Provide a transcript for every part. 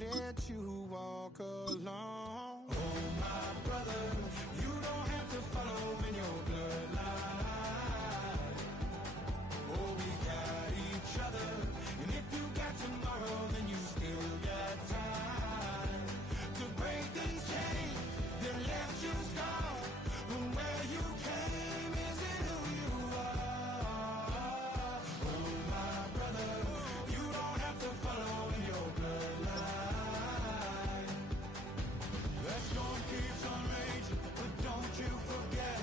let you walk alone. Oh, my brother, you don't have to follow in your bloodline. Oh, we got each other, and if you got tomorrow, then you still got time to break these chains that left you scarred. From where you came isn't who you are. Oh, my brother, you don't have to follow in your bloodline. The storm keeps on raging, but don't you forget,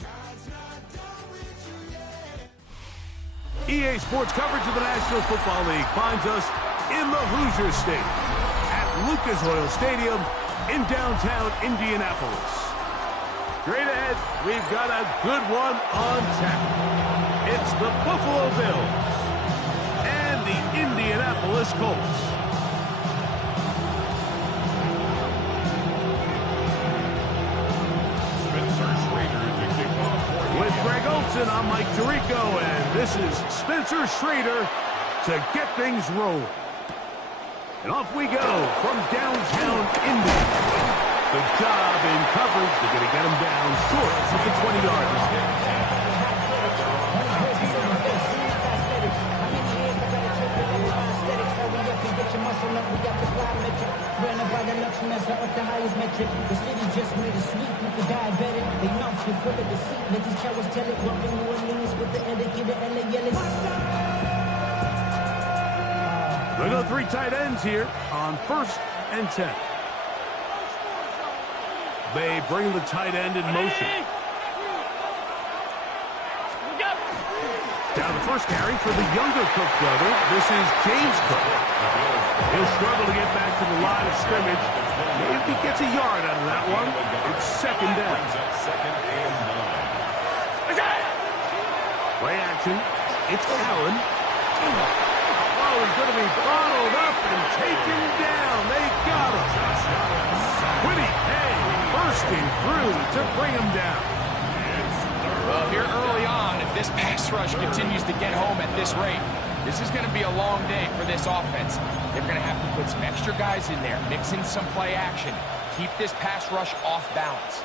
God's not done with you yet. EA Sports coverage of the National Football League finds us in the Hoosier State at Lucas Oil Stadium in downtown Indianapolis. Straight ahead, we've got a good one on tap. It's the Buffalo Bills and the Indianapolis Colts. With Greg Olson, I'm Mike Tirico, and this is Spencer Schrader to get things rolling. And off we go from downtown Indy. Good job in coverage. They're going to get him down short at the 20-yard line. Up the highest metric. The city just made a sweep. People diabetic. They know you're full of deceit. Let these cowards tell it. Walking New Orleans with the etiquette of LA yelling. They go three tight ends here on 1st and 10. They bring the tight end in motion. Down the first carry for the younger Cook brother. This is James Cook. He'll struggle to get back to the line of scrimmage. Maybe he gets a yard out of that one. It's 2nd down. Play action. It's Allen. Oh, he's going to be bottled up and taken down. They got him. Quiddy Hay bursting through to bring him down. Well, here early on, if this pass rush continues to get home at this rate, this is going to be a long day for this offense. They're going to have to put some extra guys in there, mix in some play action, keep this pass rush off balance.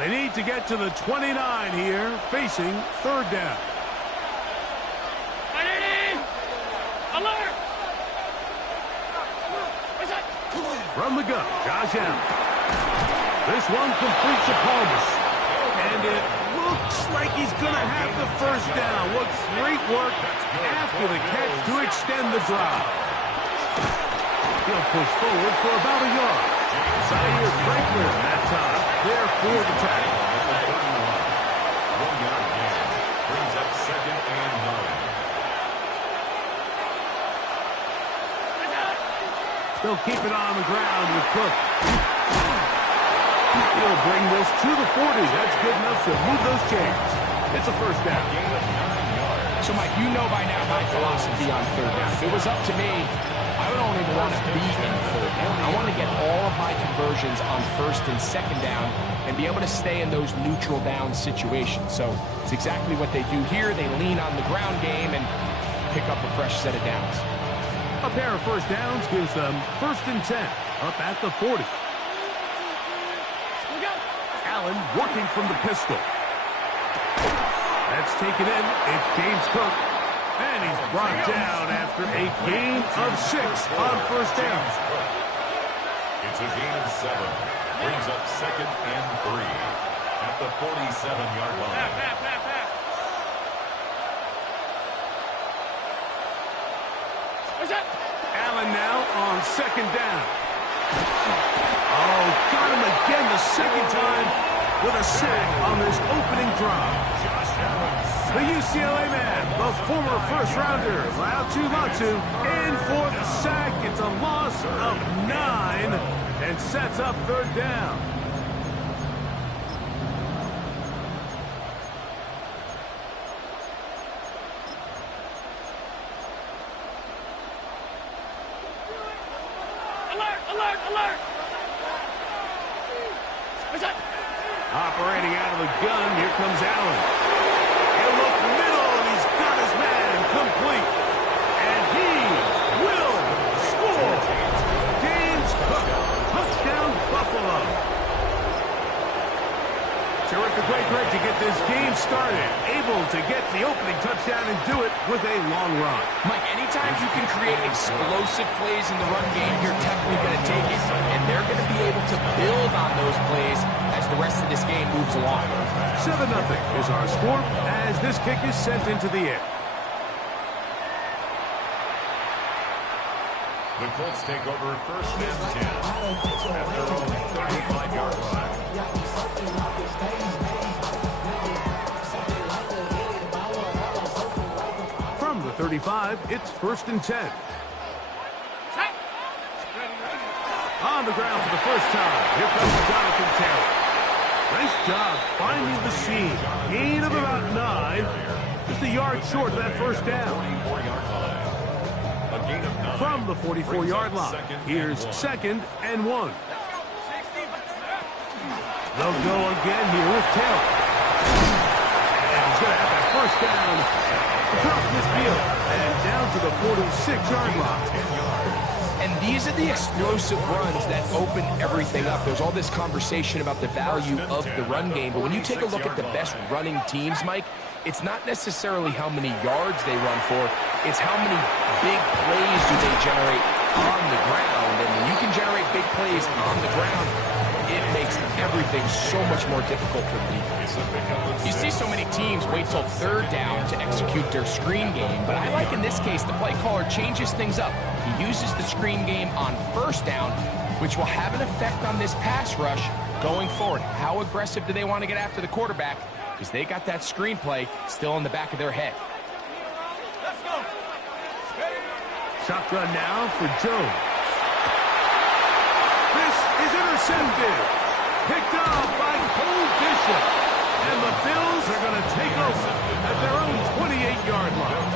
They need to get to the 29 here, facing 3rd down. Alert! From the gun, Josh Allen. This one completes to Palmer. And it looks like he's going to have the 1st down. What great work after the catch to extend the drive. He'll push forward for about a yard. Zaire Franklin that time. There for the tackle. 1 yard gain. Brings up 2nd and 9. They'll keep it on the ground with Cook. He'll bring this to the 40. That's good enough to move those chains. It's a 1st down. So, Mike, you know by now my philosophy on 3rd down. If it was up to me, I don't even want to be in 3rd down. I want to get all of my conversions on 1st and 2nd down and be able to stay in those neutral down situations. So it's exactly what they do here. They lean on the ground game and pick up a fresh set of downs. A pair of 1st downs gives them 1st and 10 up at the 40. Allen working from the pistol. That's taken in. It's James Cook. And he's brought down after a gain of 6 on 1st down. It's a gain of 7. Brings up 2nd and 3 at the 47-yard line. Allen now on 2nd down. Oh, got him again the 2nd time with a sack on this opening drive. The UCLA man, the former 1st-rounder, Latu, in for the sack. It's a loss of 9 and sets up 3rd down. Alert! Operating out of the gun, here comes Allen. He'll look middle, and he's got his man complete. And he will started, able to get the opening touchdown and do it with a long run. Mike, anytime you can create explosive plays in the run game, you're definitely going to take it. And they're going to be able to build on those plays as the rest of this game moves along. 7-0 is our score as this kick is sent into the air. The Colts take over first and 10 at their own 35-yard line. From the 35, it's first and 10. On the ground for the first time. Here comes Jonathan Taylor. Nice job finding the seam. Gain of about 9. Just a yard short of that first down. 44-yard line. A gain of 9. From the 44-yard line, here's second and 1. They'll go again here with Taylor. And he's going to have that first down across midfield and down to the 46-yard line. And these are the explosive runs that open everything up. There's all this conversation about the value of the run game, but when you take a look at the best running teams, Mike, it's not necessarily how many yards they run for, it's how many big plays do they generate on the ground. And when you can generate big plays on the ground, it makes everything so much more difficult for the defense. You see so many teams wait till third down to execute their screen game, but I like in this case the play caller changes things up. He uses the screen game on first down, which will have an effect on this pass rush going forward. How aggressive do they want to get after the quarterback? Because they got that screen play still in the back of their head. Let's go. Shotgun now for Jones. This is intercepted. Picked off by Cole Bishop. And the Bills are going to take over at their own 28-yard line.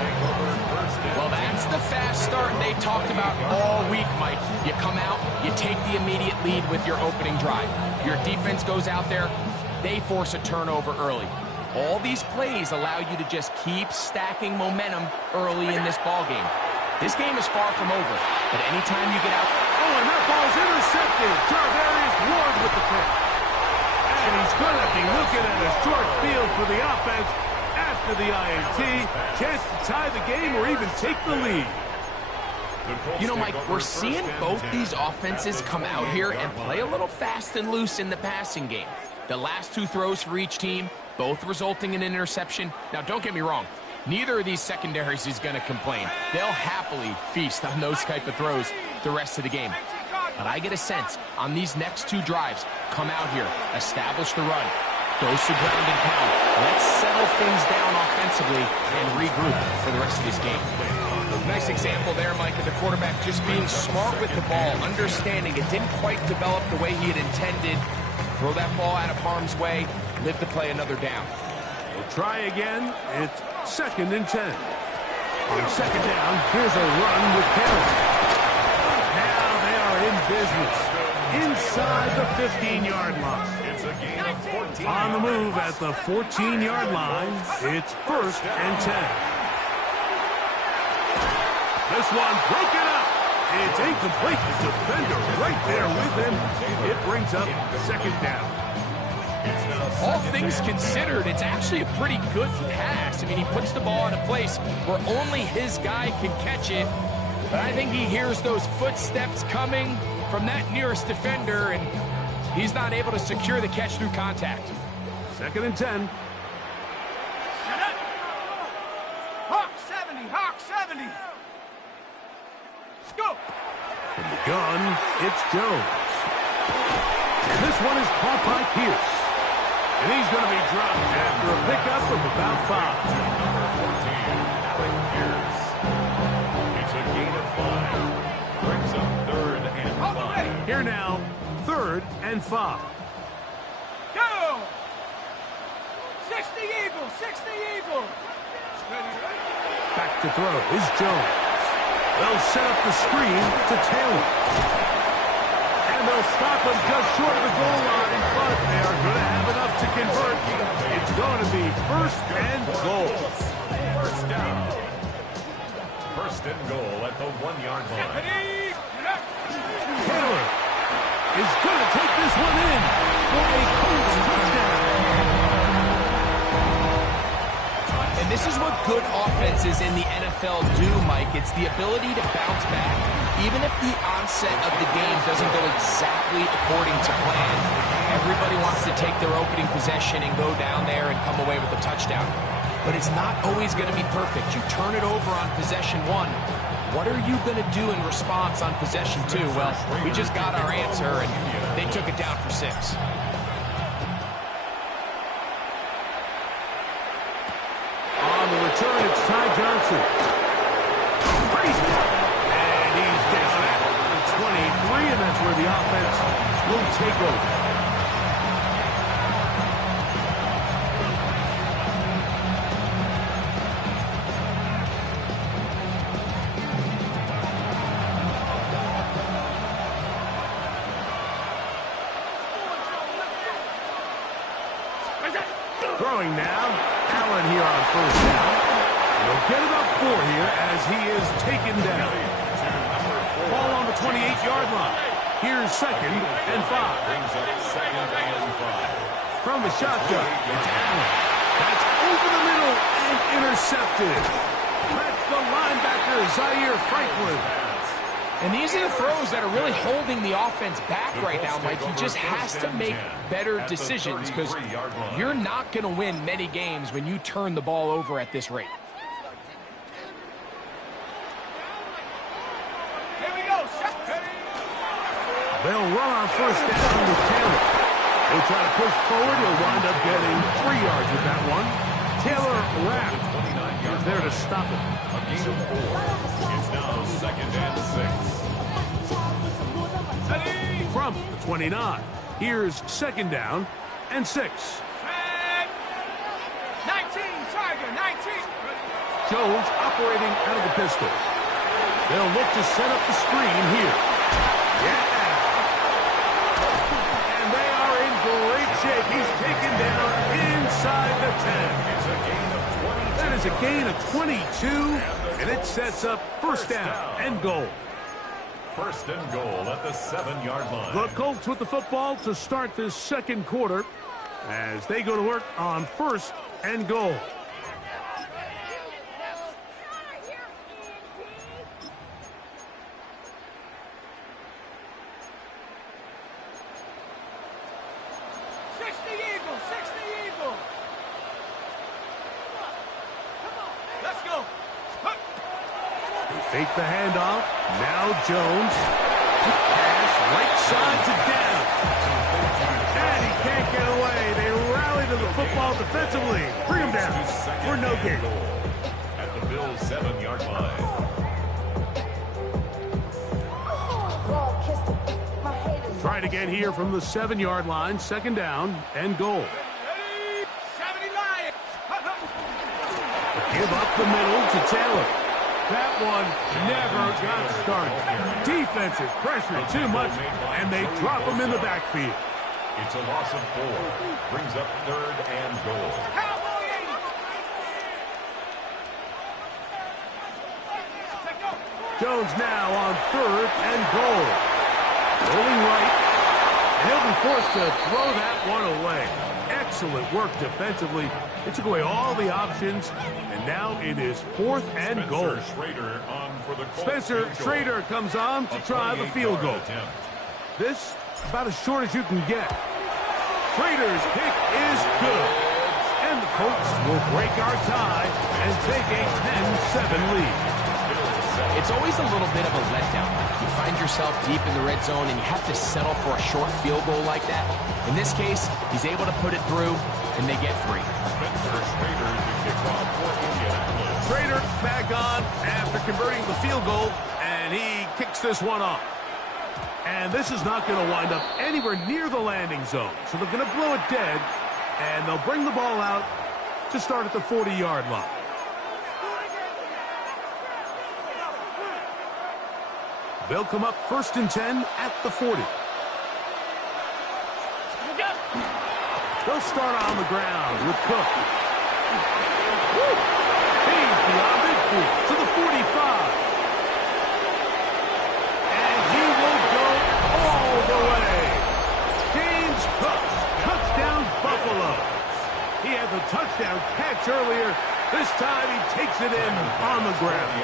Well, that's the fast start they talked about all week, Mike. You come out, you take the immediate lead with your opening drive. Your defense goes out there, they force a turnover early. All these plays allow you to just keep stacking momentum early in this ballgame. This game is far from over, but anytime you get out... Oh, and that ball's intercepted. Tarvarius Ward with the pick. And he's going to be looking at a short field for the offense after the INT. Chance to tie the game or even take the lead. You know, Mike, we're seeing both these offenses come out here and play a little fast and loose in the passing game. The last two throws for each team, both resulting in an interception. Now, don't get me wrong. Neither of these secondaries is going to complain. They'll happily feast on those type of throws the rest of the game. But I get a sense on these next two drives, come out here, establish the run, goes to ground and pound. Let's settle things down offensively and regroup for the rest of this game. Nice example there, Mike, of the quarterback just being smart with the ball, understanding it didn't quite develop the way he had intended. Throw that ball out of harm's way, live to play another down. We'll try again. It's second and 10. On second down, here's a run with Taylor. Now they are in business. Inside the 15-yard line. It's a gain of 14. On the move at the 14-yard line, it's first and 10. This one broken up. It's incomplete. The defender right there with him. It brings up second down. All things considered, it's actually a pretty good pass. I mean, he puts the ball in a place where only his guy can catch it. But I think he hears those footsteps coming from that nearest defender, and he's not able to secure the catch through contact. Second and 10. Hawk 70, Hawk 70. Let's go. From the gun, it's Jones. And this one is caught by Pierce. And he's going to be dropped after a pickup of about 5. Number 14, Alec Pierce. It's a gain of 5. Brings up third and 5. Here now, third and 5. Go. 60 Eagle, 60 Eagle. Back to throw is Jones. They'll set up the screen to Taylor. And they'll stop him just short of the goal line, but they are going to have enough to convert. It's going to be first and goal. First down. First and goal at the 1-yard line. Taylor is going to take this one in for a Colts touchdown. And this is what good offenses in the NFL do, Mike. It's the ability to bounce back, even if the onset of the game doesn't go exactly according to plan. Everybody wants to take their opening possession and go down there and come away with a touchdown. But it's not always going to be perfect. You turn it over on possession 1. What are you going to do in response on possession 2? Well, we just got our answer, and they took it down for 6. On the return, it's Ty Johnson. Crazy. And he's down at the 23, and that's where the offense will take over. Throwing now, Allen here on first down. He'll get about 4 here as he is taken down. Ball on the 28-yard line. Here's 2nd and 5. Brings up 2nd and 5. From the shotgun, it's Allen. That's over the middle and intercepted. That's the linebacker, Zaire Franklin. And these are the throws that are really holding the offense back right now, Mike. He just has to make better decisions because you're not going to win many games when you turn the ball over at this rate. Here we go. They'll run on first down with Taylor. He'll try to push forward. He'll wind up getting 3 yards with that one. Taylor Rapp is there to stop it. A gain of 4. It's now 2nd and 6. From the 29, here's 2nd down and 6. 19, Tiger, 19. Jones operating out of the pistol. They'll look to set up the screen here. Yeah. And they are in great shape. He's taken down inside the 10. It's a gain of 22. That is a gain of 22, and it sets up first down and goal. 1st and goal at the 7-yard line. The Colts with the football to start this 2nd quarter as they go to work on 1st and goal. Let's go. Fake the handoff. Now Jones. Pass right side to down. And he can't get away. They rally to the football defensively. Bring him down for no gain. At the Bills' 7-yard line. Try it again here from the 7-yard line. 2nd down and goal. 70 Lions. Give up the middle to Taylor. That one never got started. Defensive pressure too much, and they drop him in the backfield. It's a loss of 4. Brings up 3rd and goal. Jones now on 3rd and goal. Rolling right, and he'll be forced to throw that one away. Excellent work defensively. It took away all the options, and now it is 4th and goal. Spencer Schrader comes on to try the field goal. This about as short as you can get. Schrader's kick is good, and the Colts will break our tie and take a 10-7 lead. It's always a little bit of a letdown. You find yourself deep in the red zone, and you have to settle for a short field goal like that. In this case, he's able to put it through, and they get 3. Spencer Schrader to kick off for Indianapolis. Schrader back on after converting the field goal, and he kicks this one off. And this is not going to wind up anywhere near the landing zone, so they're going to blow it dead, and they'll bring the ball out to start at the 40-yard line. They'll come up 1st and 10 at the 40. They'll start on the ground with Cook. He's beyond midfield to the 45. And he will go all the way. James Cook, touchdown Buffalo. He had the touchdown catch earlier. This time takes it in on the ground.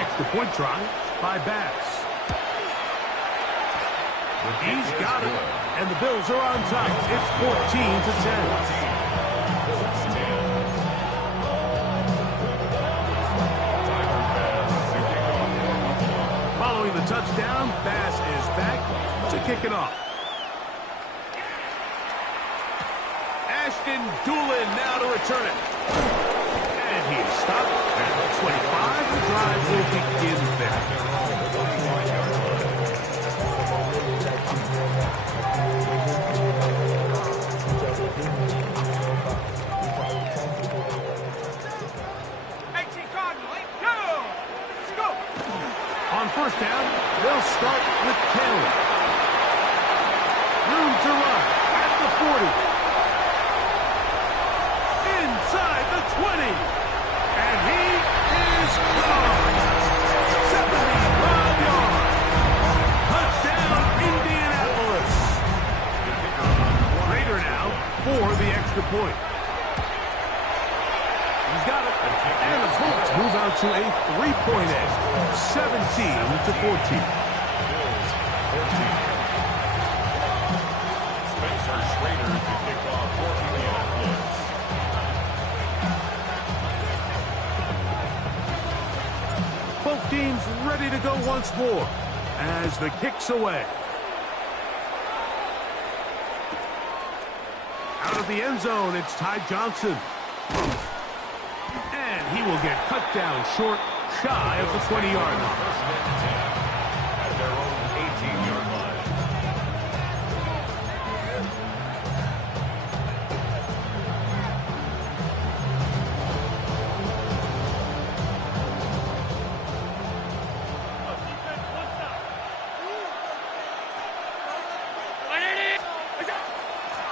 Extra point try by Bucs. He's got it, and the Bills are on top. It's 14-10. Following the touchdown, Bass is back to kick it off. Ashton Doolin now to return it. And he is stopped at the 25. The drive will begin there. On first down, they'll start with Taylor. Room to run at the 40. Inside the 20. And he is gone. 75 yards. Touchdown, Indianapolis. Raider now for the extra point. He's got it. And the Bucs move out to a 3-point edge. 17-14. Spencer Schrader to kick off for Indianapolis. Both teams ready to go once more as the kick's away. Out of the end zone, it's Ty Johnson. And he will get cut down short, shy of the 20-yard line. First and 10 at their own 18-yard line.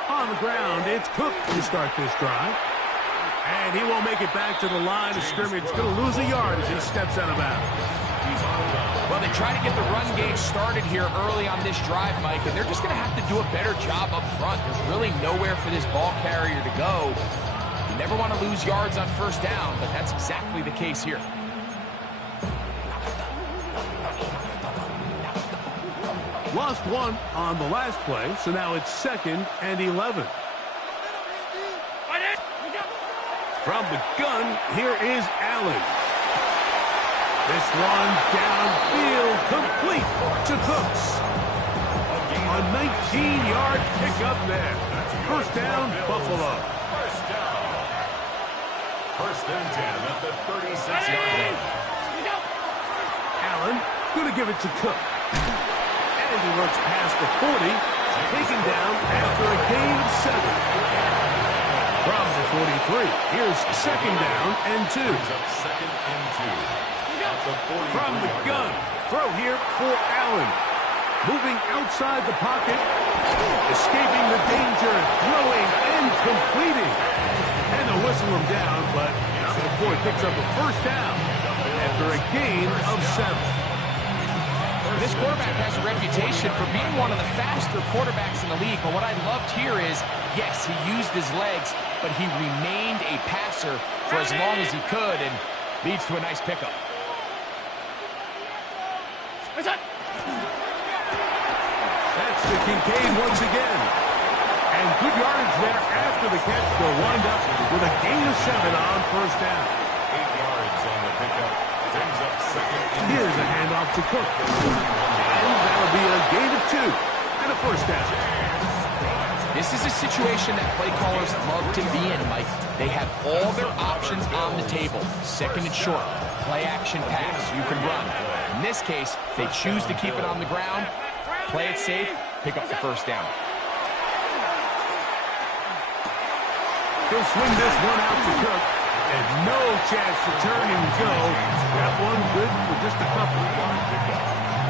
On the ground, it's Cook to start this drive. And he won't make it back to the line of scrimmage. Going to lose a yard as he steps out of bounds. Well, they try to get the run game started here early on this drive, Mike, and they're just going to have to do a better job up front. There's really nowhere for this ball carrier to go. You never want to lose yards on first down, but that's exactly the case here. Lost one on the last play, so now it's 2nd and 11. From the gun, here is Allen. This one downfield, complete to Cooks. A 19-yard pickup there. First down, Buffalo. First down. First and 10 at the 36-yard line. Allen going to give it to Cook. And he looks past the 40, taken down after a gain of 7. From the 43, here's 2nd down and 2. Second and 2. At the 40. From the gun, throw here for Allen. Moving outside the pocket, escaping the danger, throwing and completing. And they'll whistle him down, but before he picks up a first down after a gain of 7. This quarterback has a reputation for being one of the faster quarterbacks in the league, but what I loved here is, yes, he used his legs, but he remained a passer for as long as he could, and leads to a nice pickup. That's the Kincaid once again. And good yardage there after the catch. They'll wind up with a gain of 7 on first down. 8 yards on the pickup. Brings up 2nd and 2. Here's a handoff to Cook. And that'll be a gain of 2 and a first down. This is a situation that play callers love to be in, Mike. They have all their options on the table. 2nd and short, play action pass, you can run. In this case, they choose to keep it on the ground, play it safe, pick up the first down. He'll swing this one out to Cook. And no chance to turn and go. That one good for just a couple.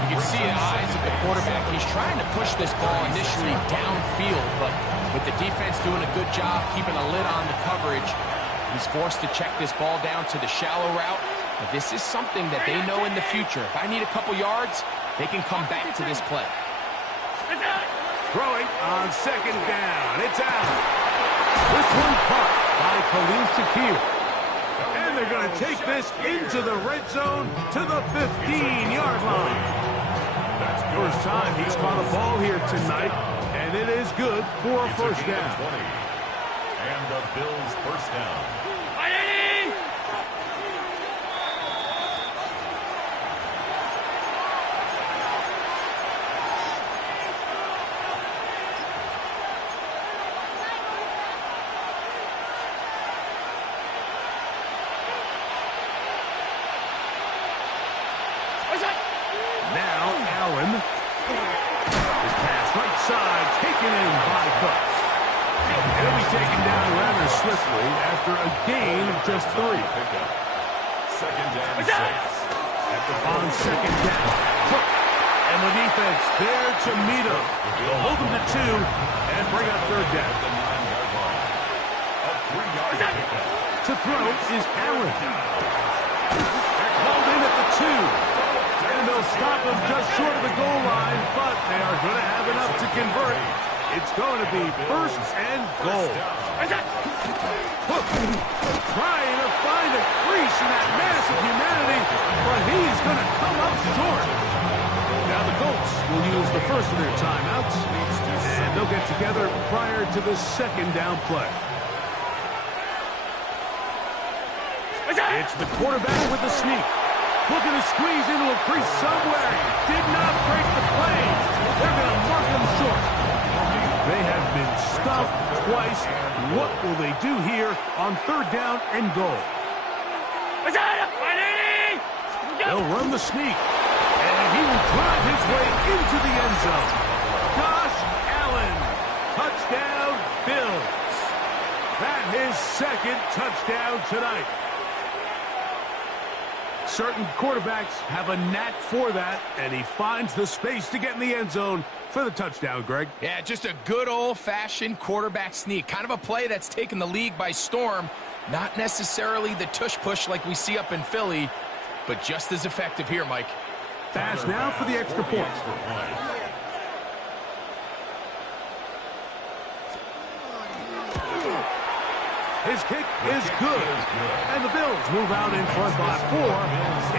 You can see in the eyes of the quarterback, he's trying to push this ball initially downfield, but with the defense doing a good job keeping a lid on the coverage, he's forced to check this ball down to the shallow route. But this is something that they know in the future. If I need a couple yards, they can come back to this play. Throwing on 2nd down. It's out. This one caught by Khalil Shakir. And they're going to take this into the red zone to the 15-yard line. First time he's caught a ball here tonight, and it is good for a first down. And the Bills' first down. Now Allen. His pass right side taken in by Bucs. He'll be taken down rather swiftly after a gain of just 3. Second and 6. On second down, Cook. And the defense there to meet him. They'll hold him to 2 and bring up third down. The 9-yard line. A 3-yard pickup. To throw is Allen. They're called in at the 2. And they'll stop him just short of the goal line, but they are going to have enough to convert. It's going to be first and goal. Hook trying to find a crease in that mass of humanity, but he's going to come up short. Now the Colts will use the first of their timeouts, and they'll get together prior to the second down play. It's the quarterback with the sneak. Looking to squeeze into a crease somewhere. Did not break the plane. They're going to mark him short. They have been stuffed twice. What will they do here on third down and goal? They'll run the sneak. And he will drive his way into the end zone. Josh Allen. Touchdown, Bills. That's his second touchdown tonight. Certain quarterbacks have a knack for that, and he finds the space to get in the end zone for the touchdown, Greg. Yeah, just a good old-fashioned quarterback sneak. Kind of a play that's taken the league by storm. Not necessarily the tush-push like we see up in Philly, but just as effective here, Mike. Pass now for the extra point. His kick is good. And the Bills move out in front by 4.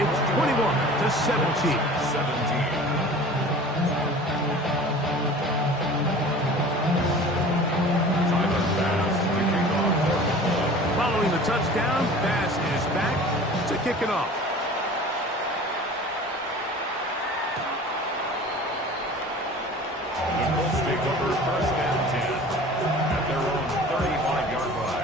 It's 21-17. Following the touchdown, Bass is back to kick it off. The Colts take over first and 10 at their own 35-yard line.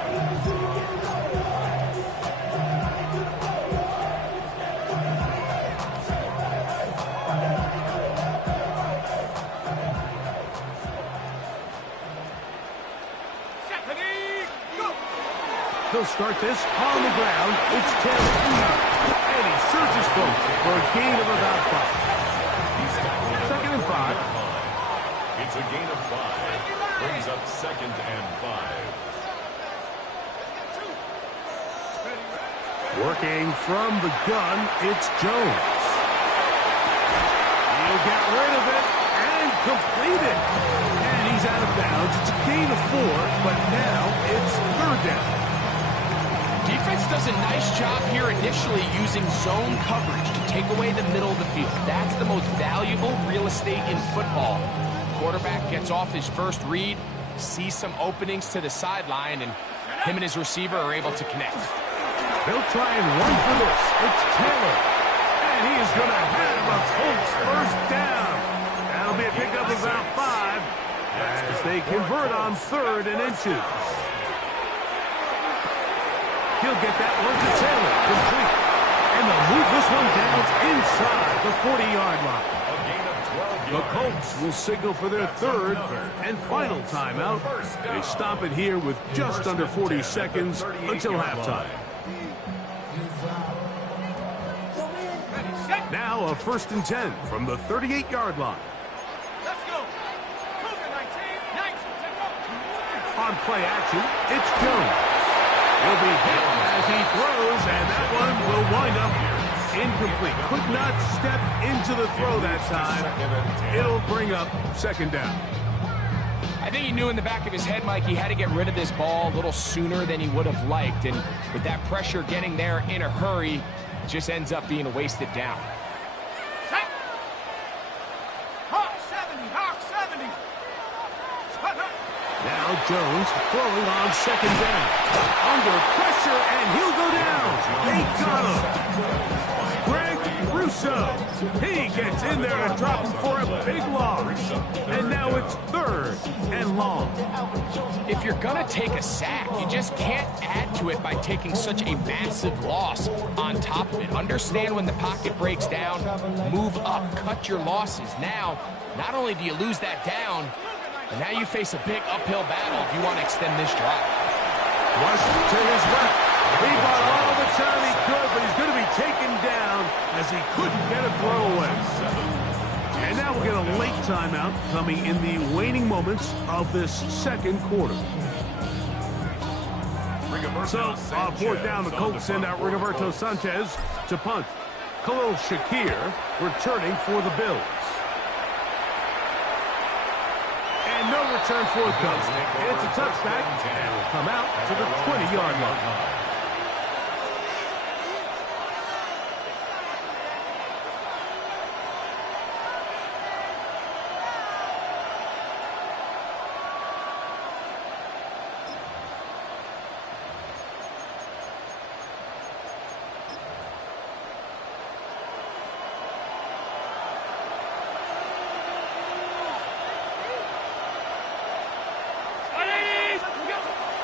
They'll start this on the ground. It's Taylor. And he surges forward for a gain of about 5. Second and 5. It's a gain of 5. Brings up second and 5. Working from the gun, it's Jones. He'll get rid of it and complete it. And he's out of bounds. It's a gain of 4, but now it's third down. Defense does a nice job here initially using zone coverage to take away the middle of the field. That's the most valuable real estate in football. Quarterback gets off his first read, sees some openings to the sideline, and him and his receiver are able to connect. They'll try and run for this. It's Taylor. And he is going to have a Colts first down. That'll be a pickup of about 5 as they convert on third and inches. He'll get that one to Taylor, complete. And they'll move this one down inside the 40-yard line. A gain of 12 The yards. Colts will signal for their third and final timeout. They stop it here with just under 40 seconds until halftime. Now a first and 10 from the 38-yard line. Let's go. Cougar 19. On play action, it's Jones. He'll be hit as he throws, and that one will wind up incomplete. Could not step into the throw that time. It'll bring up second down. I think he knew in the back of his head, Mike, he had to get rid of this ball a little sooner than he would have liked. And with that pressure getting there in a hurry, it just ends up being a wasted down. Hawk 70, Hawk 70. Now Jones throwing on second down. Under pressure, and he'll go down. They got him. Greg Russo. He gets in there to drop him for a big loss. And now it's 3rd and long. If you're going to take a sack, you just can't add to it by taking such a massive loss on top of it. Understand when the pocket breaks down, move up, cut your losses. Now, not only do you lose that down, but now you face a big uphill battle if you want to extend this drive. Rush to his left. He bought all the time he could, but he's going to be taken down as he couldn't get a throw away. And now we'll get a late timeout coming in the waning moments of this second quarter. So, on 4th down, the Colts send out Rigoberto Sanchez to punt. Khalil Shakir returning for the Bills. And no return forthcoming. It's a touchback, and will come out to the 20-yard line.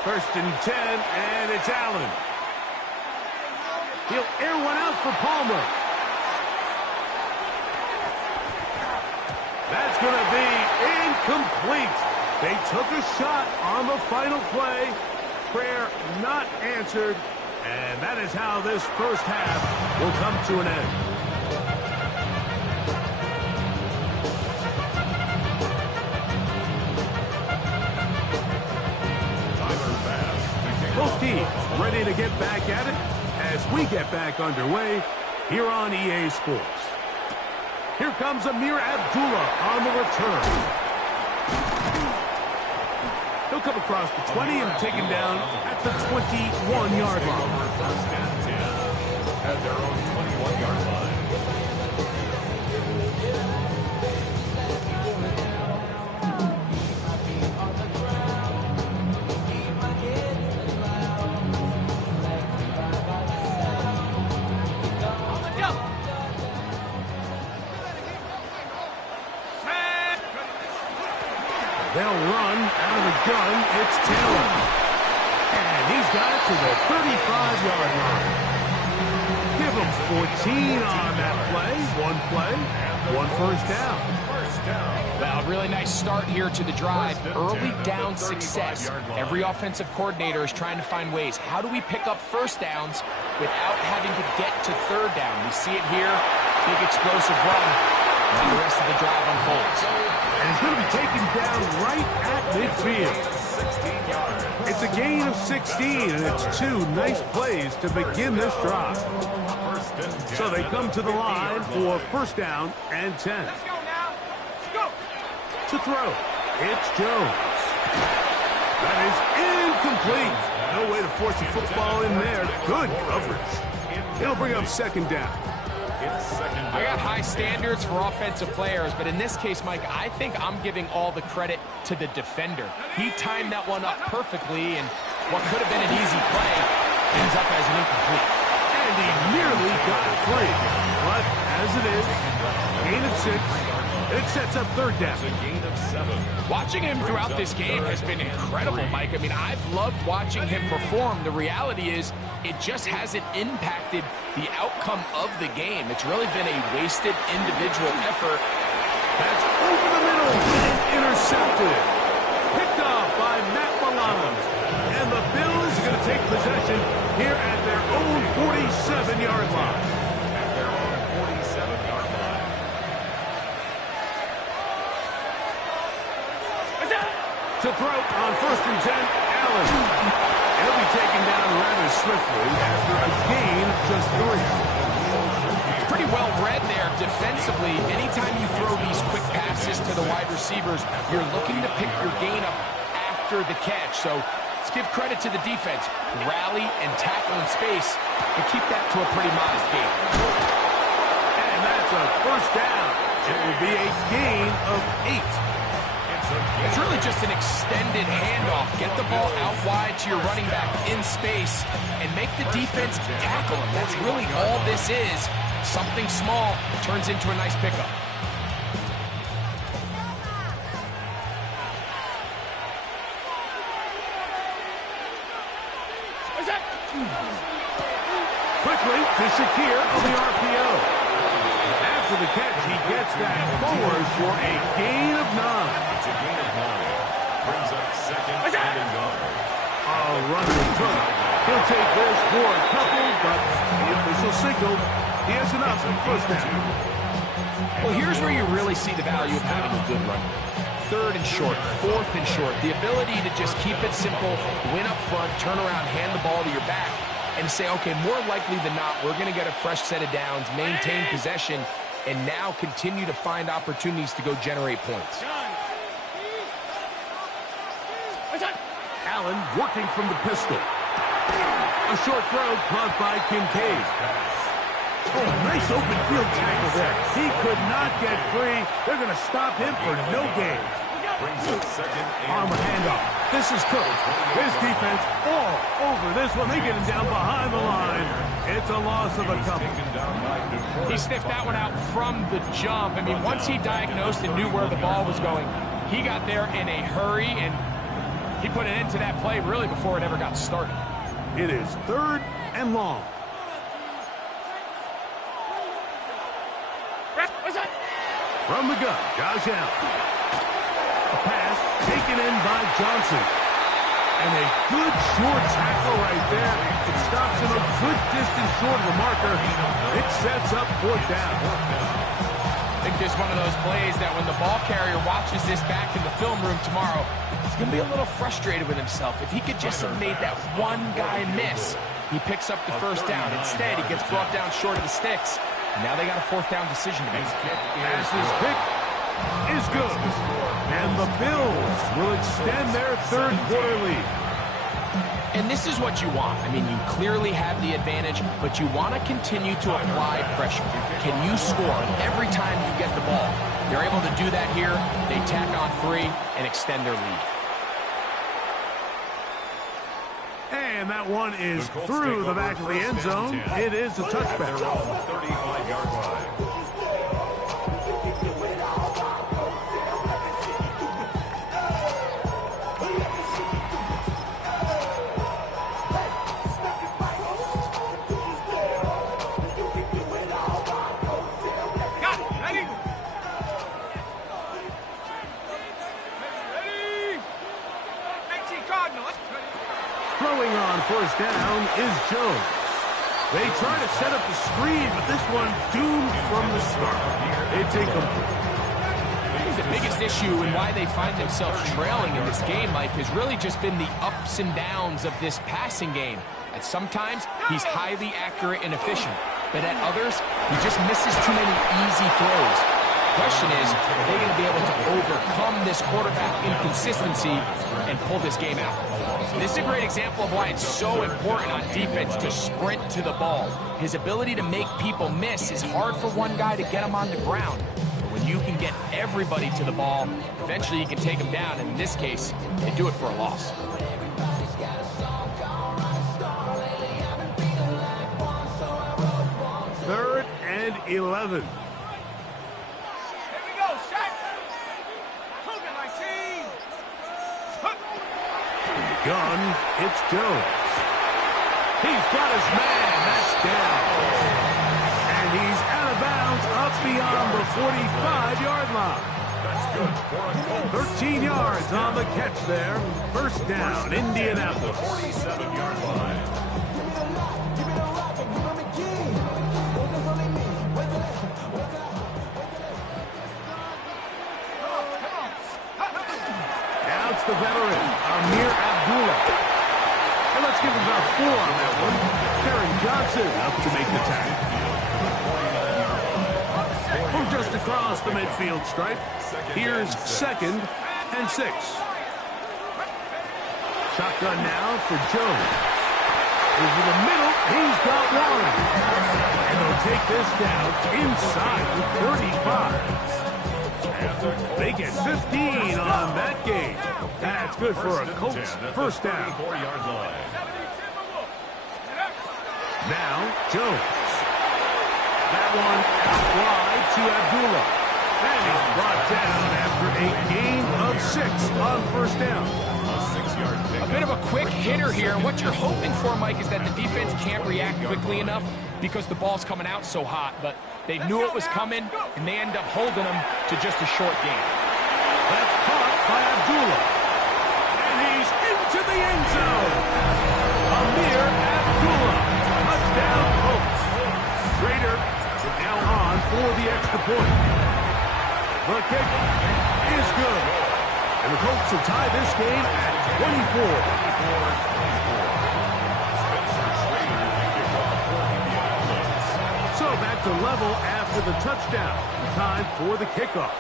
First and 10, and it's Allen. He'll air one out for Palmer. That's going to be incomplete. They took a shot on the final play. Prayer not answered, and that is how this first half will come to an end. Both teams ready to get back at it as we get back underway here on EA Sports. Here comes Amir Abdullah on the return. He'll come across the 20 and taken down at the 21-yard line. First and 10 at their own 21-yard line. They'll run out of the gun. It's Taylor. And he's got it to the 35-yard line. Give him 14 on that play, one first down. Well, really nice start here to the drive. Early down success. Every offensive coordinator is trying to find ways. How do we pick up first downs without having to get to 3rd down? We see it here. Big explosive run. And the rest of the drive unfolds. And he's going to be taken down right at midfield. It's a gain of 16, and it's 2 nice plays to begin this drive. So they come to the line for first down and 10. Let's go now. Let's go. To throw, it's Jones. That is incomplete. No way to force the football in there. Good coverage. It'll bring up second down. I got high standards for offensive players, but in this case, Mike, I think I'm giving all the credit to the defender. He timed that one up perfectly, and what could have been an easy play ends up as an incomplete. And he nearly got free. But as it is, gain of 6. It sets up 3rd down. A gain of 7. Watching him throughout this game has been incredible, Mike. I mean, I've loved watching him perform. The reality is it just hasn't impacted the outcome of the game. It's really been a wasted individual effort. That's over the middle and intercepted. Picked off by Matt Milano. And the Bills are going to take possession here at their own 47-yard line. At their own 47-yard line. To throw on first and 10, Allen. He'll be taken down rather swiftly after a gain of just 3. It's pretty well read there. defensively, anytime you throw these quick passes to the wide receivers, you're looking to pick your gain up after the catch. So let's give credit to the defense. Rally and tackle in space and keep that to a pretty modest gain. And that's a first down. It will be a gain of 8. It's really just an extended handoff. Get the ball out wide to your running back in space and make the defense tackle him. That's really all this is. Something small turns into a nice pickup. Quickly to Shakir on the RPO. After the catch, he gets that forward for a gain of 9. It's a gain of 9. Brings up second and goal. Running return. He'll take this for a couple, but the official signaled he has enough first down. Well, here's where you really see the value of having a good run. 3rd and short, 4th and short. The ability to just keep it simple, win up front, turn around, hand the ball to your back, and say, okay, more likely than not, we're going to get a fresh set of downs, maintain possession, and now continue to find opportunities to go generate points. Allen working from the pistol. A short throw caught by Kincaid. Oh, nice open field tackle there. He could not get free. They're going to stop him for no gain. Brings up second and Armor handoff. This is Cook. His defense all over this one. They get him down behind the line. It's a loss of a couple. He sniffed that one out from the jump. I mean, once he diagnosed and knew where the ball was going, he got there in a hurry, and he put an end to that play really before it ever got started. It is 3rd and long. From the gun, Josh Allen. A pass taken in by Johnson. And a good short tackle right there. It stops him a good distance short of the marker. It sets up 4th down. I think this is one of those plays that when the ball carrier watches this back in the film room tomorrow, he's going to be a little frustrated with himself. If he could just have made that one guy miss, he picks up the first down. Instead, he gets brought down short of the sticks. Now they got a 4th down decision to make. Pass is pick is good. And the Bills will extend their 3rd quarter lead. And this is what you want. I mean, you clearly have the advantage, but you want to continue to apply pressure. Can you score every time you get the ball? They're able to do that here. They tack on 3 and extend their lead. And that one is through the back of the end zone. It is a touchback. They're on the 35-yard line. Throwing on first down is Jones. They try to set up the screen, but this one doomed from the start. It's incomplete. I think the biggest issue and why they find themselves trailing in this game, Mike, has really just been the ups and downs of this passing game. At sometimes, he's highly accurate and efficient, but at others, he just misses too many easy throws. The question is, are they going to be able to overcome this quarterback inconsistency and pull this game out? This is a great example of why it's so important on defense to sprint to the ball. His ability to make people miss is hard for one guy to get him on the ground. But when you can get everybody to the ball, eventually you can take them down. And in this case, they do it for a loss. Third and 11. Gun, it's Jones. He's got his man, that's down. And he's out of bounds up beyond the 45-yard line. That's good. 13 yards on the catch there. First down, Indianapolis. 47-yard line. Now it's the veteran, Amir Abdullah. And let's give him about 4 on that one. Terry Johnson up to make the tackle. the midfield stripe. Here's 2nd and 6. Shotgun now for Jones. Over the middle, he's got one. And they'll take this down inside the 35. They get 15 on that game. That's good for a Colts first down. Now, Jones. That one out wide to Abdullah. And he's brought down after a gain of 6 on first down. A bit of a quick hitter here. And what you're hoping for, Mike, is that the defense can't react quickly enough because the ball's coming out so hot. But they knew it was coming, and they end up holding them to just a short gain. That's caught by Abdullah. And he's into the end zone. Amir Abdullah. Touchdown, Colts. Schrader now on for the extra point. The kick is good. And the Colts will tie this game at 24. So back to level after the touchdown. Time for the kickoff.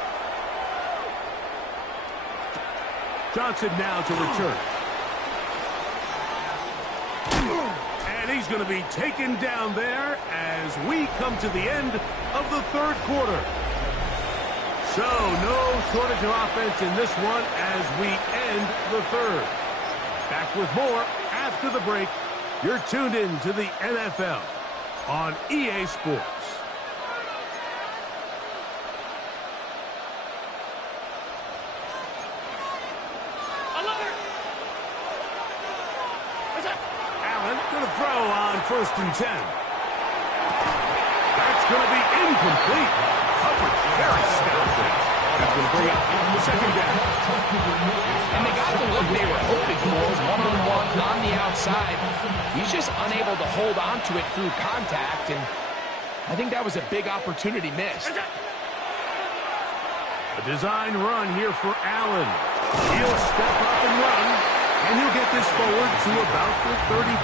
Johnson now to return. And he's going to be taken down there as we come to the end of the third quarter. So no shortage of offense in this one as we end the third. Back with more after the break. You're tuned in to the NFL on EA Sports. Allen going to throw on 1st and 10. That's going to be incomplete. Coverage very stout there. That's going to bring up the 2nd down. And they got the look they were hoping for, one-on-one on the outside. He's just unable to hold on to it through contact, and I think that was a big opportunity missed. A design run here for Allen. He'll step up and run, and he'll get this forward to about the 33.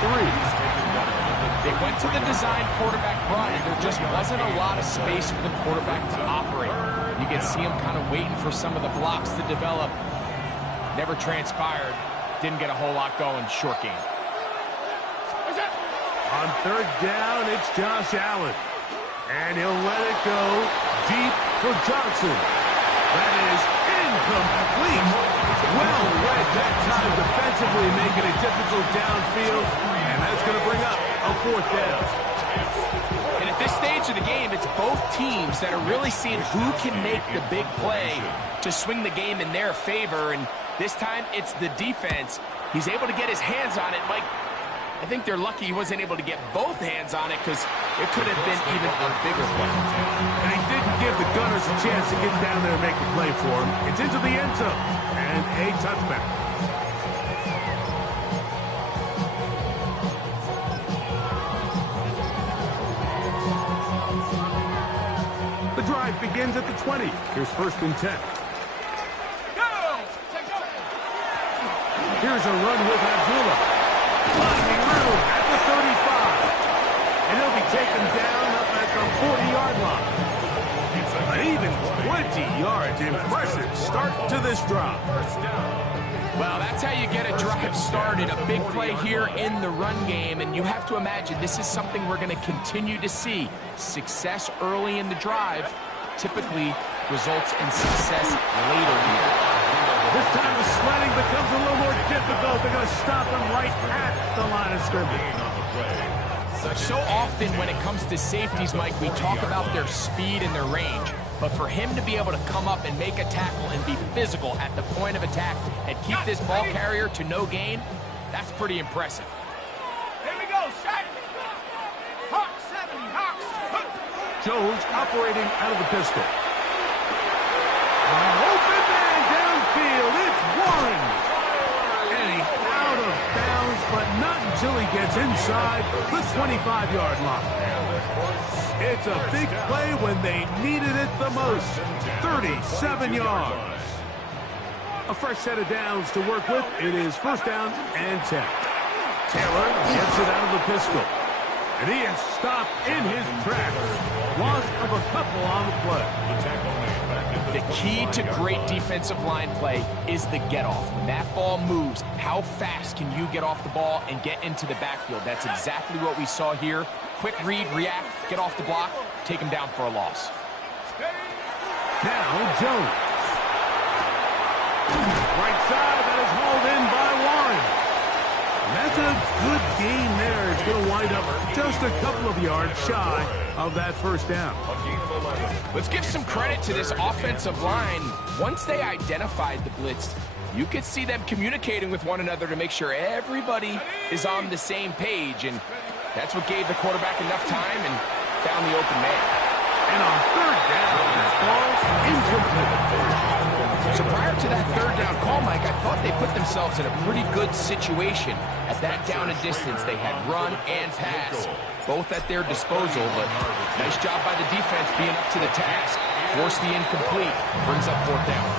They went to the design quarterback run, and there just wasn't a lot of space for the quarterback to operate. You can see him kind of waiting for some of the blocks to develop. Never transpired. Didn't get a whole lot going. Short game. On 3rd down, it's Josh Allen. And he'll let it go deep for Johnson. That is incomplete. Well read that time defensively, making it difficult downfield. And that's going to bring up a 4th down. And at this stage of the game, it's both teams that are really seeing who can make the big play to swing the game in their favor. And this time, it's the defense. He's able to get his hands on it. Mike, I think they're lucky he wasn't able to get both hands on it because it could have been even a bigger play. And he didn't give the Gunners a chance to get down there and make a play for him. It's into the end zone and a touchback. The drive begins at the 20. Here's 1st and 10. Here's a run with Abdullah. Finding room at the 35. And he'll be taken down up at the 40-yard line. An even 20 yards. Impressive start to this drive. Well, that's how you get a drive started. A big play here in the run game. And you have to imagine this is something we're going to continue to see. Success early in the drive typically results in success later here. This time the sledding becomes a little more difficult. They're going to stop him right at the line of scrimmage. So often when it comes to safeties, Mike, we talk about their speed and their range. But for him to be able to come up and make a tackle and be physical at the point of attack and keep this ball carrier to no gain, that's pretty impressive. Here we go, set. Hawks 70, Hawks. Jones operating out of the pistol. Open man downfield. It's Warren. And he's out of bounds, but not until he gets inside the 25-yard line. It's a big play when they needed it the most. 37 yards. A fresh set of downs to work with. It is 1st down and 10. Taylor gets it out of the pistol. And he is stopped in his tracks. Loss of a couple on the play. The tackle made back at The key to great defensive line play is the get-off. When that ball moves, how fast can you get off the ball and get into the backfield? That's exactly what we saw here. Quick read, react, get off the block, take him down for a loss. Now Jones. Right side, that is hauled in by Warren. And that's a good gain there. It's going to wind up just a couple of yards shy of that first down. Let's give some credit to this offensive line. Once they identified the blitz, you could see them communicating with one another to make sure everybody is on the same page. And that's what gave the quarterback enough time and found the open man. And on third down, this ball's incomplete. So prior to that third down call, Mike, I thought they put themselves in a pretty good situation. At that down and distance, they had run and pass, both at their disposal. But nice job by the defense being up to the task. Force the incomplete, brings up fourth down.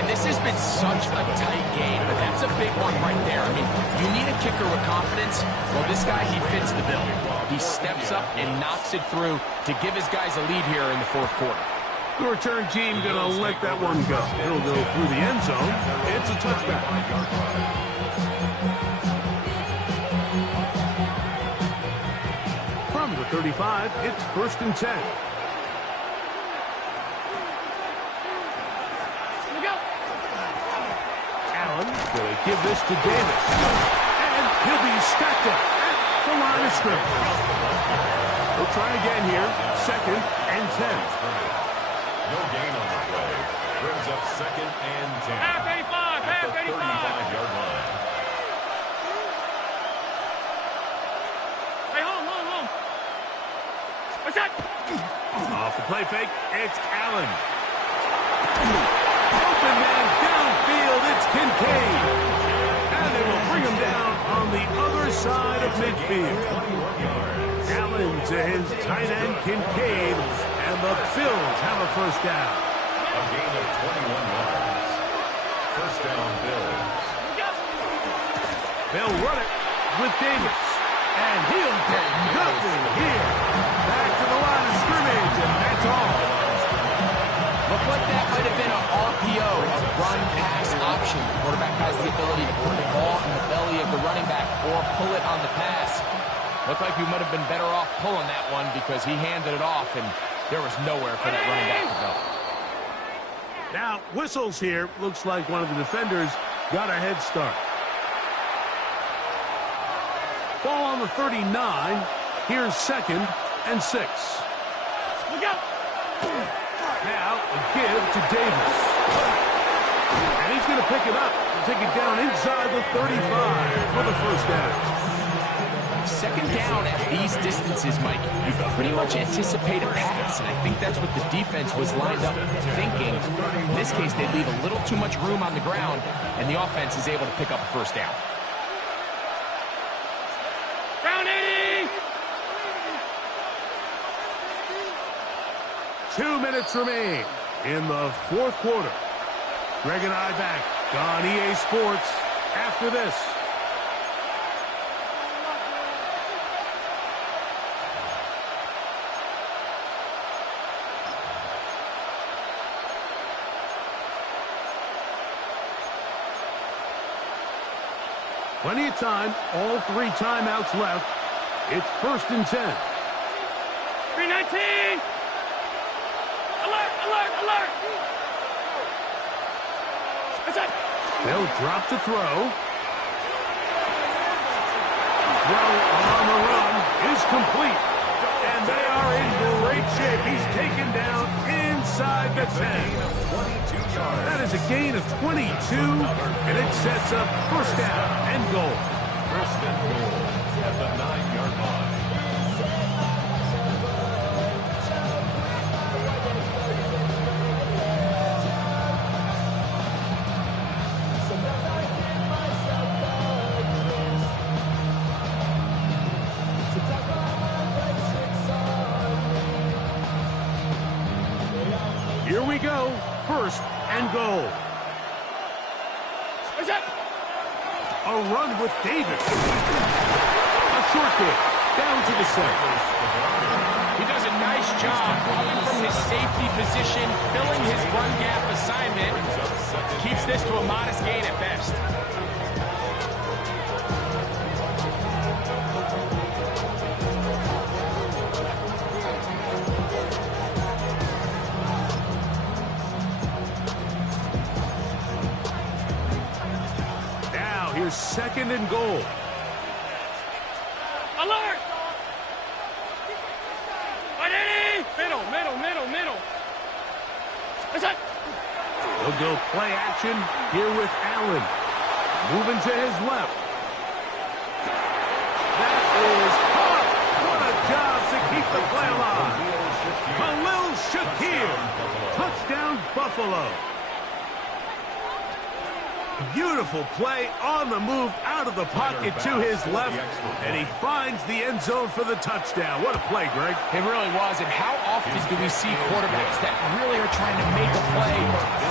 And this has been such a tight game, but that's a big one right there. I mean, you need a kicker with confidence. Well, this guy, he fits the bill. He steps up and knocks it through to give his guys a lead here in the fourth quarter. The return team going to let that one go. It'll go through the end zone. It's a touchback. From the 35, it's 1st and 10. Allen going to give this to Davis. And he'll be stacked up at the line of scrimmage. We'll try again here. 2nd and 10. No gain on the play. Brings up 2nd and 10. Half 85, At the half 85. 35-yard line. Hey, home. What's that? Off the play fake, it's Allen. Open man downfield, it's Kincaid. And they will bring him down on the other side of midfield. Allen to his tight end, Kincaid. And the Bills have a first down. A gain of 21 yards. First down, Bills. They'll run it with Davis. And he'll get nothing here. Back to the line of scrimmage, and that's all. Looked like that might have been an RPO, a run-pass option. The quarterback has the ability to put the ball in the belly of the running back or pull it on the pass. Looked like we might have been better off pulling that one because he handed it off, and there was nowhere for that running back to go. Now, whistles here. Looks like one of the defenders got a head start. Ball on the 39. Here's 2nd and 6. Look out! Now, a give to Davis. And he's going to pick it up and take it down inside the 35 for the first down. Second down at these distances, Mike, you pretty much anticipate a pass, and I think that's what the defense was lined up thinking. In this case, they leave a little too much room on the ground, and the offense is able to pick up a first down. Down 80! 2 minutes remain in the fourth quarter. Greg and I back on EA Sports after this. Plenty of time, all 3 timeouts left. It's 1st and 10. 319! Alert! What's that? They'll drop to throw. Throw on the run is complete. And they are in great shape. He's taken down inside the 10. That is a gain of 22, and it sets up first down and goal. First and goal at the 9-yard line. Here we go. First and goal. What's that? A run with Davis. A short kick down to the center. He does a nice nice job coming from his safety position, filling his run gap assignment. Keeps this to a modest gain at best. Now here's 2nd and goal. Alert! Middle. He'll go play action here with Allen. Moving to his left. That is caught. What a job to keep the play alive. Khalil Shakir. Touchdown, Buffalo. Beautiful play on the move out of the pocket to his left, and he finds the end zone for the touchdown. What a play, Greg. It really was, and how often do we see quarterbacks that really are trying to make a play,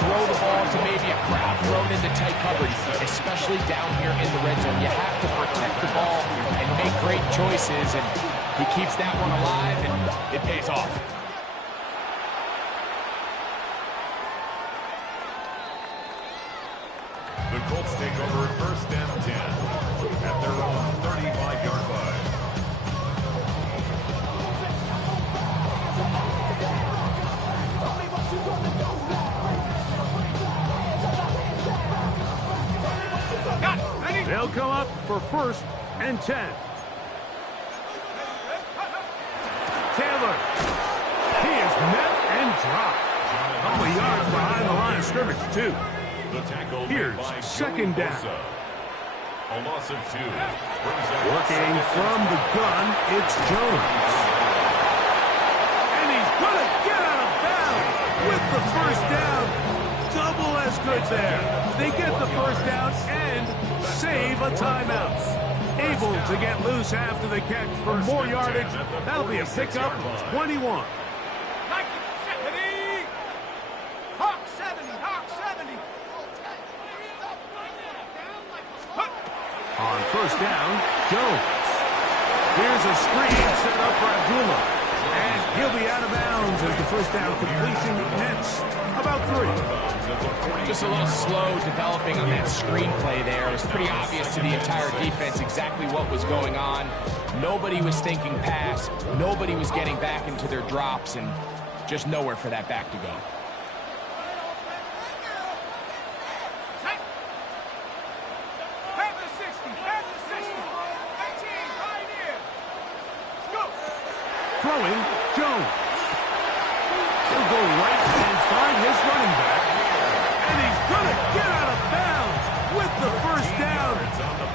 throw the ball to maybe a crowd thrown into tight coverage, especially down here in the red zone. You have to protect the ball and make great choices, and he keeps that one alive, and it pays off. The Colts take over 1st and 10 at their own 35-yard line. They'll come up for 1st and 10. Taylor. He is met and dropped. A couple of yards behind the line of scrimmage, too. The tackle Here's by 2nd down. A loss of 2. Working from the gun, it's Jones. And he's going to get out of bounds with the 1st down. Double as good there. They get the 1st down and save a timeout. Able to get loose after the catch for more yardage. That'll be a pickup of 21. On 1st down, Jones. Here's a screen set up for Abdullah. And he'll be out of bounds as the 1st down completion nets about 3. Just a little slow developing on that screenplay there. It was pretty obvious to the entire defense exactly what was going on. Nobody was thinking pass. Nobody was getting back into their drops, and just nowhere for that back to go. Throwing, Jones. He'll go right and find his running back. And he's going to get out of bounds with the 1st down.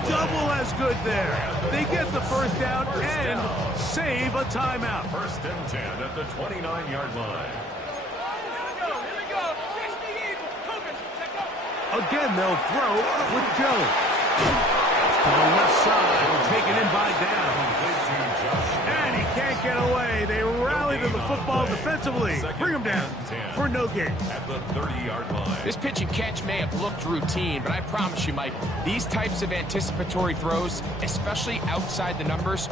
Double as good there. They get the 1st down and save a timeout. 1st and 10 at the 29-yard line. Again, they'll throw with Jones. To the left side, taken in by down. And he can't get away. They rally to the football defensively. Bring him down for no gain. At the 30-yard line. This pitch and catch may have looked routine, but I promise you, Mike, these types of anticipatory throws, especially outside the numbers,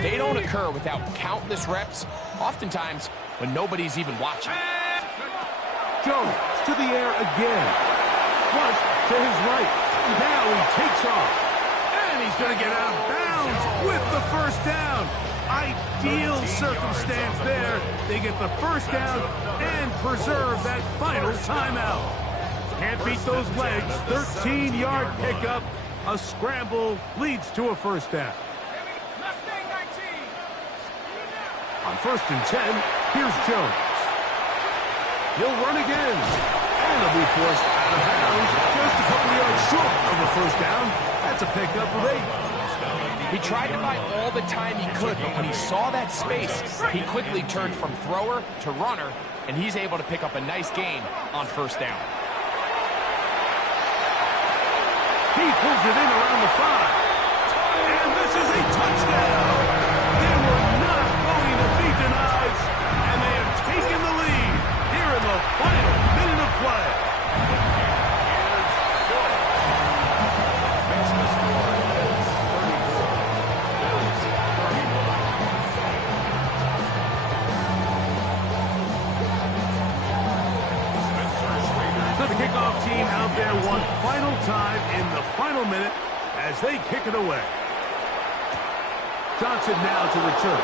they don't occur without countless reps, oftentimes when nobody's even watching. Jones to the air again. Flush to his right. Now he takes off. And he's going to get out of bounds with the 1st down. Ideal circumstance there. They get the 1st down and preserve that final timeout. Can't beat those legs. 13-yard pickup. A scramble leads to a 1st down. On 1st and 10, here's Jones. He'll run again. And he'll be forced out of bounds just a couple yards short of the 1st down. That's a pickup of 8. He tried to buy all the time he could, but when he saw that space, he quickly turned from thrower to runner, and he's able to pick up a nice gain on 1st down. He pulls it in around the 5. And this is a touchdown. They were not going to be denied, and they have taken the lead here in the final minute of play. team out there one final time in the final minute as they kick it away. Johnson now to return.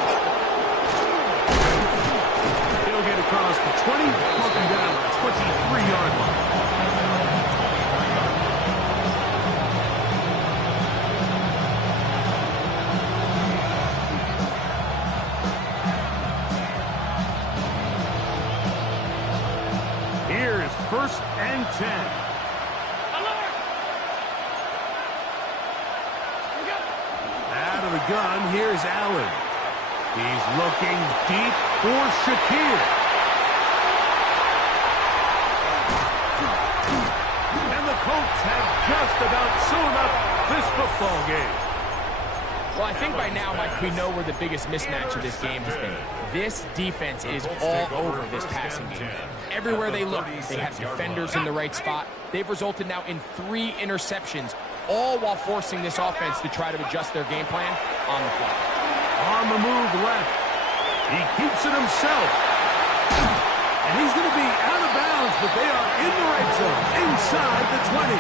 He'll get across the 20, broken down the 23-yard line. Here is 1st and 10. Out of the gun, here's Allen. He's looking deep for Shakir. And the Colts have just about sewn up this football game. Well, I think by now, Mike, we know where the biggest mismatch of this game has been. This defense is all over this passing game. Everywhere they look, they have defenders in the right spot. They've resulted now in 3 interceptions, all while forcing this offense to try to adjust their game plan on the fly. On the move left. He keeps it himself. And he's going to be out of bounds, but they are in the right zone, inside the 20.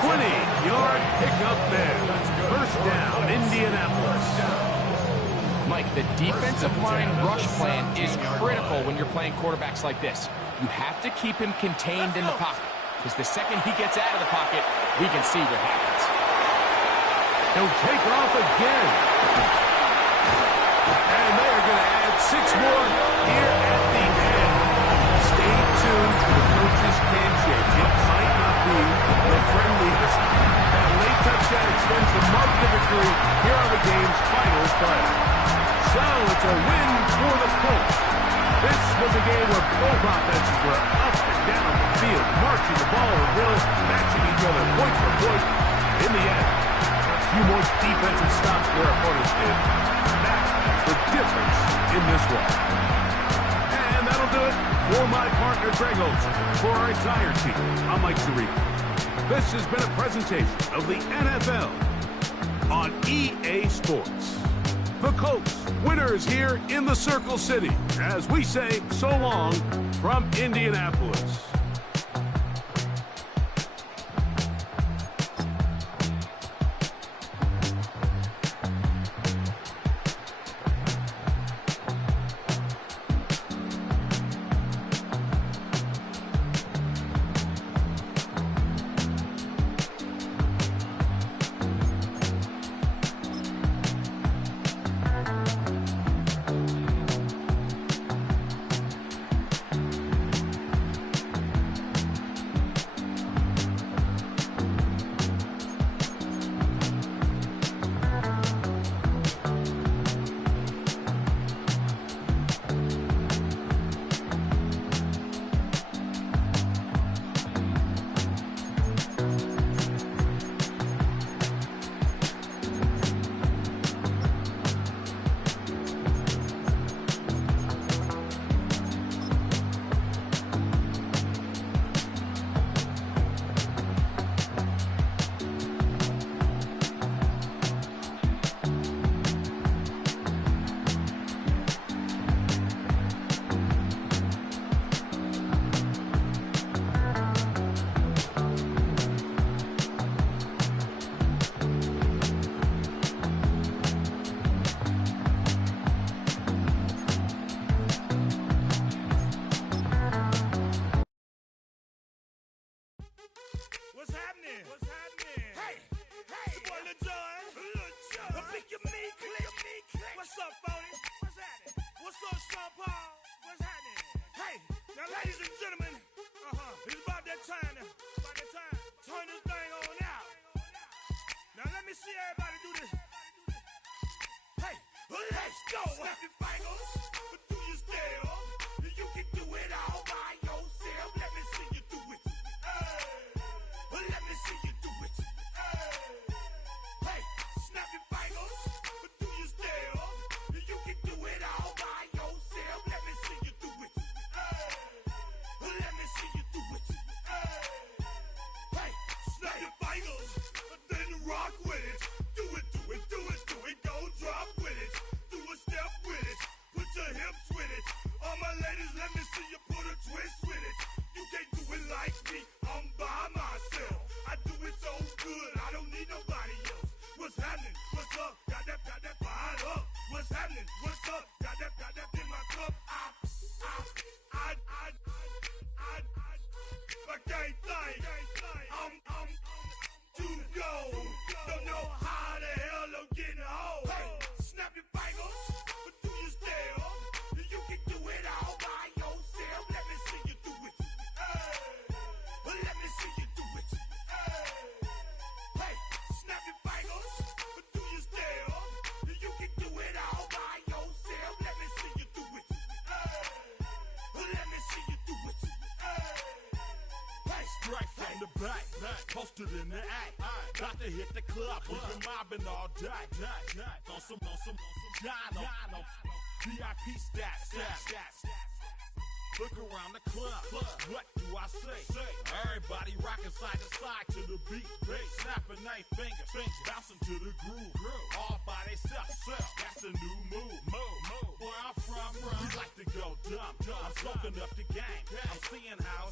20-yard pickup there. 1st down, Indianapolis. Mike, the defensive line rush plan is critical when you're playing quarterbacks like this. You have to keep him contained in the pocket, because the second he gets out of the pocket, we can see what happens. He'll take off again. And they're going to add 6 more here at the end. Stay tuned for the coach's handshake. It might not be the friendliest. That late touchdown extends the margin of victory here on the game's final play. So it's a win for the Colts. This was a game where both offenses were up and down the field, marching the ball and really matching each other point for point. In the end, a few more defensive stops their opponents did. That's the difference in this one. And that'll do it for my partner, Greg Olson. For our entire team, I'm Mike Tirico. This has been a presentation of the NFL on EA Sports. The Colts, winners here in the Circle City, as we say so long from Indianapolis. Rock with it, do it, go drop with it, do a step with it. posted in the act. Got to hit the club, we've been mobbing all day. On some Dino, VIP stats. Look around the club, what do I say? Everybody rocking side to side to the beat. Snapping their fingers, bouncing to the groove. All by themselves, that's the new move. Where I'm from, we like to go dumb. I'm soaking up the game. I'm seeing how